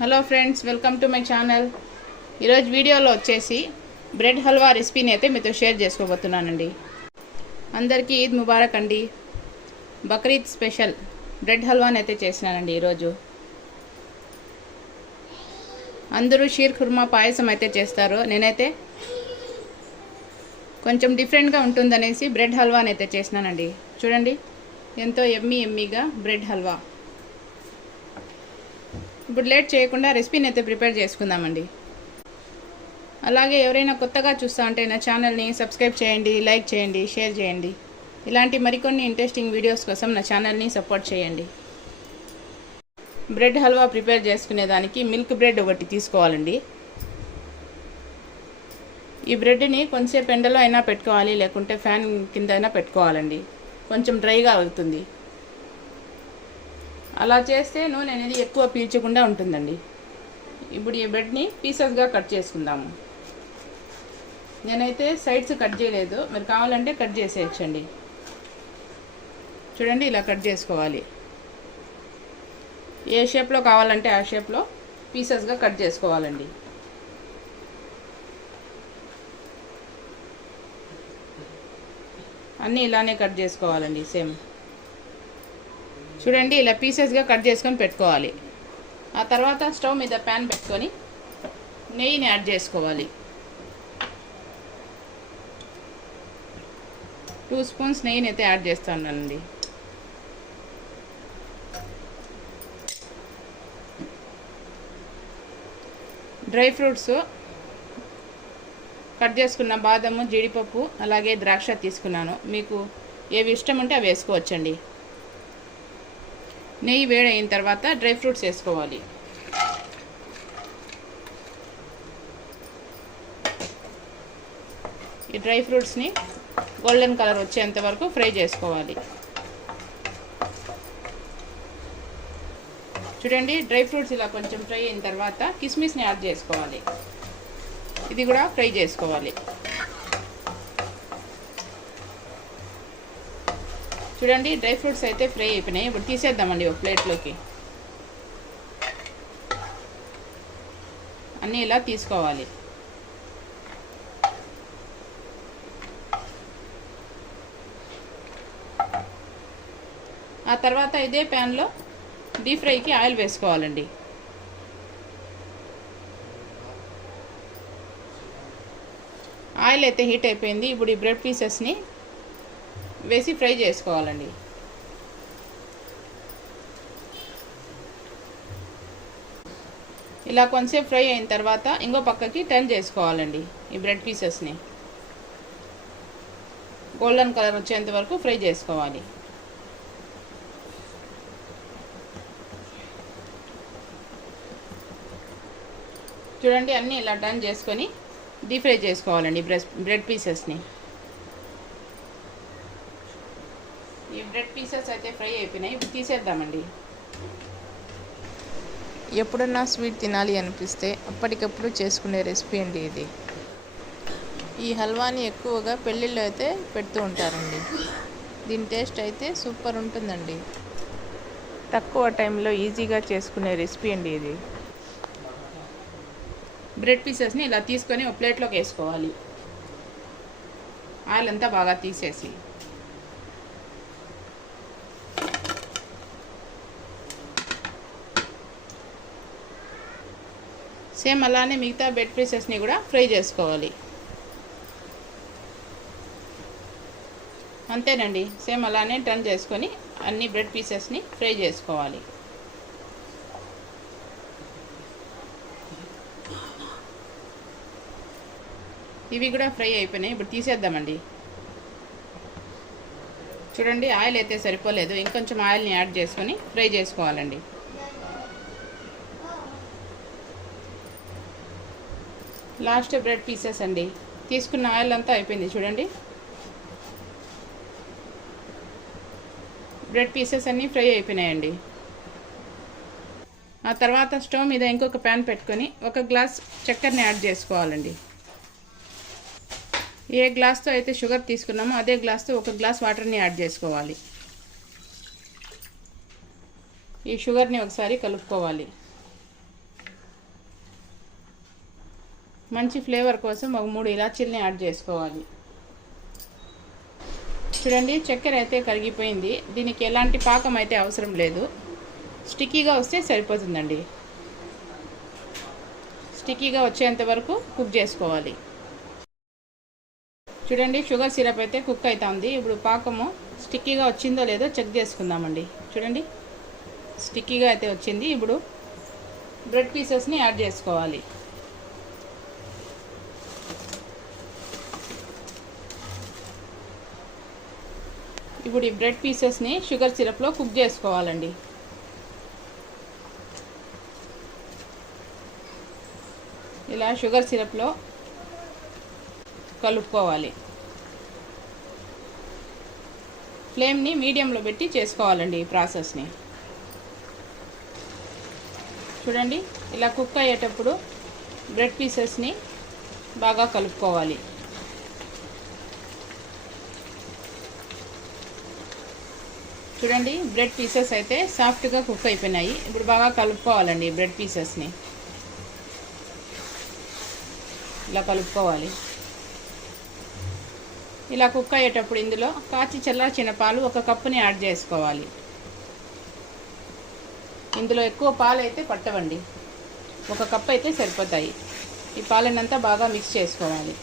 Hello friends welcome to my channel ఈరోజు వీడియోలో వచ్చేసి బ్రెడ్ హల్వా రెసిపీని అయితే మీతో షేర్ చేసుకోబోతున్నానండి. అందరికీ ఈద్ ముబారక్ అండి. బక్రీద్ స్పెషల్ బ్రెడ్ హల్వాని అయితే చేసినానండి ఈరోజు. అందరూ షీర్ ఖుర్మా పాయసం అయితే చేస్తారు. నేనైతే కొంచెం డిఫరెంట్గా ఉంటుందనేసి బ్రెడ్ హల్వాని అయితే చేసినానండి. చూడండి ఎంతో ఎమ్మీ ఎమ్మీగా బ్రెడ్ హల్వా. ఇప్పుడు లేట్ చేయకుండా రెసిపీని అయితే ప్రిపేర్ చేసుకుందామండి. అలాగే ఎవరైనా కొత్తగా చూస్తా ఉంటే నా ఛానల్ని సబ్స్క్రైబ్ చేయండి లైక్ చేయండి షేర్ చేయండి. ఇలాంటి మరికొన్ని ఇంట్రెస్టింగ్ వీడియోస్ కోసం నా ఛానల్ని సపోర్ట్ చేయండి. బ్రెడ్ హల్వా ప్రిపేర్ చేసుకునేదానికి మిల్క్ బ్రెడ్ ఒకటి తీసుకోవాలండి. ఈ బ్రెడ్ని కొంచెంసేపు ఎండలో అయినా పెట్టుకోవాలి లేకుంటే ఫ్యాన్ కింద అయినా పెట్టుకోవాలండి. కొంచెం డ్రైగా అవుతుంది. అలా చేస్తే నూనె అనేది ఎక్కువ పీల్చకుండా ఉంటుందండి. ఇప్పుడు ఈ బ్రెడ్ని పీసెస్గా కట్ చేసుకుందాము. నేనైతే సైడ్స్ కట్ చేయలేదు. మీరు కావాలంటే కట్ చేసేయచ్చండి. చూడండి ఇలా కట్ చేసుకోవాలి. ఏ షేప్లో కావాలంటే ఆ షేప్లో పీసెస్గా కట్ చేసుకోవాలండి. అన్నీ ఇలానే కట్ చేసుకోవాలండి సేమ్ చూడండి ఇలా పీసెస్గా కట్ చేసుకొని పెట్టుకోవాలి. ఆ తర్వాత స్టవ్ మీద ప్యాన్ పెట్టుకొని నెయ్యిని యాడ్ చేసుకోవాలి. టూ స్పూన్స్ నెయ్యిని అయితే యాడ్ చేస్తానండి. డ్రై ఫ్రూట్స్ కట్ చేసుకున్న బాదము జీడిపప్పు అలాగే ద్రాక్ష తీసుకున్నాను. మీకు ఏవి ఇష్టం ఉంటే అవి వేసుకోవచ్చండి. నెయ్యి వేడైన తర్వాత డ్రై ఫ్రూట్స్ వేసుకోవాలి. ఈ డ్రై ఫ్రూట్స్ని గోల్డెన్ కలర్ వచ్చేంత వరకు ఫ్రై చేసుకోవాలి. చూడండి డ్రై ఫ్రూట్స్ ఇలా కొంచెం ఫ్రై అయిన తర్వాత కిస్మిస్ని యాడ్ చేసుకోవాలి. ఇది కూడా ఫ్రై చేసుకోవాలి. చూడండి డ్రై ఫ్రూట్స్ అయితే ఫ్రై అయిపోయినాయి. ఇప్పుడు తీసేద్దామండి ఒక ప్లేట్లోకి. అన్నీ ఇలా తీసుకోవాలి. ఆ తర్వాత ఇదే ప్యాన్లో డీప్ ఫ్రైకి ఆయిల్ వేసుకోవాలండి. ఆయిల్ అయితే హీట్ అయిపోయింది. ఇప్పుడు ఈ బ్రెడ్ పీసెస్ని వేసి ఫ్రై చేసుకోవాలండి. ఇలా కొంచెంసేపు ఫ్రై అయిన తర్వాత ఇంకో పక్కకి టర్న్ చేసుకోవాలండి ఈ బ్రెడ్ పీసెస్ని. గోల్డెన్ కలర్ వచ్చేంత వరకు ఫ్రై చేసుకోవాలి. చూడండి అన్నీ ఇలా టర్న్ చేసుకొని డీప్ ఫ్రై చేసుకోవాలండి బ్రెడ్ బ్రెడ్ పీసెస్ని. బ్రెడ్ పీసెస్ అయితే ఫ్రై అయిపోయినాయి. ఇప్పుడు తీసేద్దామండి. ఎప్పుడన్నా స్వీట్ తినాలి అనిపిస్తే అప్పటికప్పుడు చేసుకునే రెసిపీ అండి ఇది. ఈ హల్వాని ఎక్కువగా పెళ్ళిళ్ళు అయితే పెడుతూ ఉంటారండి. దీని టేస్ట్ అయితే సూపర్ ఉంటుందండి. తక్కువ టైంలో ఈజీగా చేసుకునే రెసిపీ అండి ఇది. బ్రెడ్ పీసెస్ని ఇలా తీసుకొని ఒక ప్లేట్లోకి వేసుకోవాలి. ఆయిల్ అంతా బాగా తీసేసి. సేమ్ అలానే మిగతా బ్రెడ్ పీసెస్ని కూడా ఫ్రై చేసుకోవాలి. అంతేనండి. సేమ్ అలానే టర్న్ చేసుకొని అన్ని బ్రెడ్ పీసెస్ని ఫ్రై చేసుకోవాలి. ఇవి కూడా ఫ్రై అయిపోయినాయి. ఇప్పుడు తీసేద్దామండి. చూడండి ఆయిల్ అయితే సరిపోలేదు. ఇంకొంచెం ఆయిల్ని యాడ్ చేసుకొని ఫ్రై చేసుకోవాలండి. లాస్ట్ బ్రెడ్ పీసెస్ అండి. తీసుకున్న ఆయిల్ అంతా అయిపోయింది. చూడండి. బ్రెడ్ పీసెస్ అన్నీ ఫ్రై అయిపోయినాయండి. ఆ తర్వాత స్టవ్ మీద ఇంకొక ప్యాన్ పెట్టుకొని ఒక గ్లాస్ చక్కెరని యాడ్ చేసుకోవాలండి. ఏ గ్లాస్తో అయితే షుగర్ తీసుకున్నామో అదే గ్లాస్తో ఒక గ్లాస్ వాటర్ని యాడ్ చేసుకోవాలి. ఈ షుగర్ని ఒకసారి కలుపుకోవాలి. మంచి ఫ్లేవర్ కోసం ఒక మూడు ఇలాచీలని యాడ్ చేసుకోవాలి. చూడండి చక్కెర అయితే కరిగిపోయింది. దీనికి ఎలాంటి పాకం అయితే అవసరం లేదు. స్టిక్కీగా వస్తే సరిపోతుందండి. స్టిక్కీగా వచ్చేంత వరకు కుక్ చేసుకోవాలి. చూడండి షుగర్ సిరప్ అయితే కుక్ అవుతుంది ఇప్పుడు పాకము స్టిక్కీగా వచ్చిందో లేదో చెక్ చేసుకుందామండి. చూడండి స్టిక్కీగా అయితే వచ్చింది. ఇప్పుడు బ్రెడ్ పీసెస్ని యాడ్ చేసుకోవాలి. ఇప్పుడు ఈ బ్రెడ్ పీసెస్ని షుగర్ సిరప్లో కుక్ చేసుకోవాలండి. ఇలా షుగర్ సిరప్లో కలుపుకోవాలి. ఫ్లేమ్ని మీడియంలో పెట్టి చేసుకోవాలండి ఈ ప్రాసెస్ని చూడండి ఇలా కుక్ అయ్యేటప్పుడు బ్రెడ్ పీసెస్ని బాగా కలుపుకోవాలి. చూడండి బ్రెడ్ పీసెస్ అయితే సాఫ్ట్గా కుక్ అయిపోయినాయి. ఇప్పుడు బాగా కలుపుకోవాలండి బ్రెడ్ పీసెస్ని ఇలా కలుపుకోవాలి. ఇలా కుక్ అయ్యేటప్పుడు ఇందులో కాచి చల్లార్చిన పాలు ఒక కప్పుని యాడ్ చేసుకోవాలి. ఇందులో ఎక్కువ పాలు అయితే పట్టవండి. ఒక కప్ అయితే సరిపోతాయి. ఈ పాలనంతా బాగా మిక్స్ చేసుకోవాలి.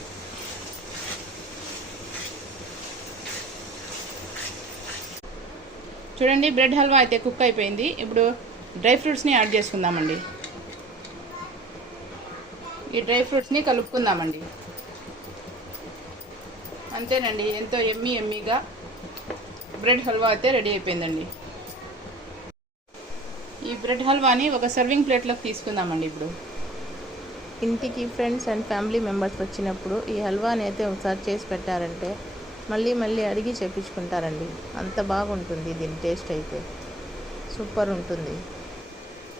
చూడండి బ్రెడ్ హల్వా అయితే కుక్ అయిపోయింది. ఇప్పుడు డ్రై ఫ్రూట్స్ని యాడ్ చేసుకుందామండి. ఈ డ్రై ఫ్రూట్స్ని కలుపుకుందామండి. అంతేనండి ఎంతో ఎమ్మీ ఎమ్మీగా బ్రెడ్ హల్వా అయితే రెడీ అయిపోయిందండి. ఈ బ్రెడ్ హల్వాని ఒక సర్వింగ్ ప్లేట్లోకి తీసుకుందామండి ఇప్పుడు. ఇంటికి ఫ్రెండ్స్ అండ్ ఫ్యామిలీ మెంబర్స్ వచ్చినప్పుడు ఈ హల్వాని అయితే ఒకసారి చేసి పెట్టారంటే మళ్ళీ మళ్ళీ అడిగి చేపించుకుంటారండి. అంత బాగుంటుంది దీని టేస్ట్ అయితే. సూపర్ ఉంటుంది.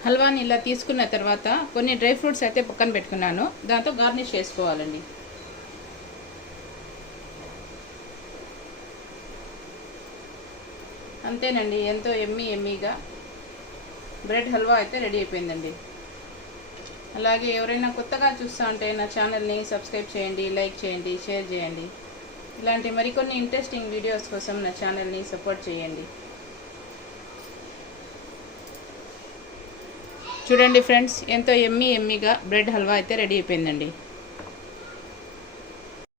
హల్వాని ఇలా తీసుకున్న తర్వాత కొన్ని డ్రై ఫ్రూట్స్ అయితే పక్కన పెట్టుకున్నాను. దాంతో గార్నిష్ చేసుకోవాలండి. అంతేనండి ఎంతో ఎమ్మీ ఎమ్మీగా బ్రెడ్ హల్వా అయితే రెడీ అయిపోయిందండి. అలాగే ఎవరైనా కొత్తగా చూస్తూ ఉంటే నా ఛానల్ని సబ్స్క్రైబ్ చేయండి లైక్ చేయండి షేర్ చేయండి. ఇలాంటి మరికొన్ని ఇంట్రెస్టింగ్ వీడియోస్ కోసం నా ఛానల్ని సపోర్ట్ చేయండి. చూడండి ఫ్రెండ్స్ ఎంతో ఎమ్మీ ఎమ్మిగా బ్రెడ్ హల్వా అయితే రెడీ అయిపోయిందండి.